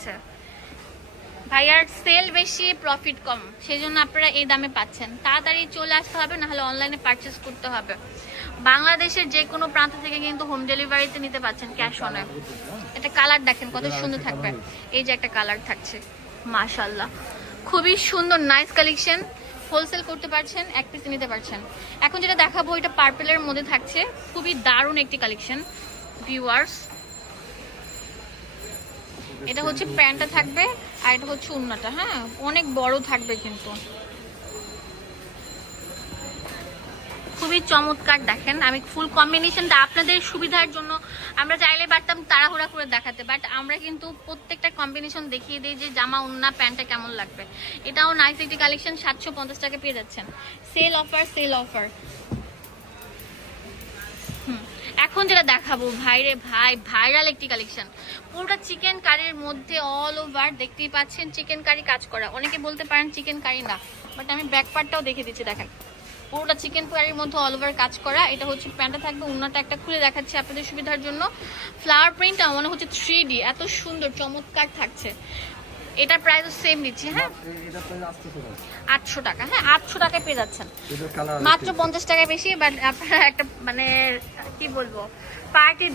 থাকছে ভাইয়ার সেল বেশি প্রফিট কম। সেই জন্য আপনারা এই দামে পাচ্ছেন। তাড়াতাড়ি চলে আসতে হবে না হলে অনলাইনে পারচেস করতে হবে। বাংলাদেশের যে কোনো প্রান্ত থেকে কিন্তু হোম ডেলিভারিতে নিতে পাচ্ছেন ক্যাশ অনে এটা কালার দেখেন, কত সুন্দর থাকবে। এই যে একটা কালার থাকছে। মাশাল্লাহ খুবই সুন্দর নাইস কালেকশন হোলসেল করতে পারছেন, এক পিস নিতে পারছেন। এখন যেটা দেখাবো, এটা পার্পেলের মধ্যে থাকছে। খুবই দারুণ একটি কালেকশন ভিউয়ার্স এটা হচ্ছে প্যান্টটা থাকবে আর এটা হচ্ছে উন্নাটা হ্যাঁ? অনেক বড় থাকবে কিন্তু। খুবই চমৎকার দেখেন। আমি ফুল কম্বিনেশনটা আপনাদের সুবিধার জন্য আমরা চাইলে পারতাম তাড়াহুড়া করে দেখাতে বাট আমরা কিন্তু প্রত্যেকটা কম্বিনেশন দেখিয়ে দিই যে জামা উন্না প্যান্টটা কেমন লাগবে। এটাও নাইস একটি কালেকশন সাতশো পঞ্চাশ টাকা পেয়ে যাচ্ছেন। সেল অফার সেল অফার হুম এখন যেটা দেখাবো, ভাইরে ভাই ভাইরাল একটি কালেকশন পুরোটা চিকেন কারির মধ্যে অল ওভার দেখতেই পাচ্ছেন চিকেন কারি কাজ করা। অনেকে বলতে পারেন চিকেন কারি না বাট আমি ব্যাক পার্টটাও দেখে দিচ্ছি, দেখেন। পুরোটা চিকেন কারির মধ্যে অল ওভার কাজ করা। এটা হচ্ছে প্যান্টটা থাকবে, উন্নাটা একটা খুলে দেখাচ্ছি আপনাদের সুবিধার জন্য। ফ্লাওয়ার প্রিন্টটা মনে হচ্ছে থ্রি এত সুন্দর, চমৎকার থাকছে। এটার প্রাইস সেম দিচ্ছি হ্যাঁ? এটা হবে আটশো টাকা হ্যাঁ আটশো টাকায় পেয়ে যাচ্ছেন। মাত্র পঞ্চাশ টাকা বেশি বাট আপনারা একটা মানে কি বলব পার্টি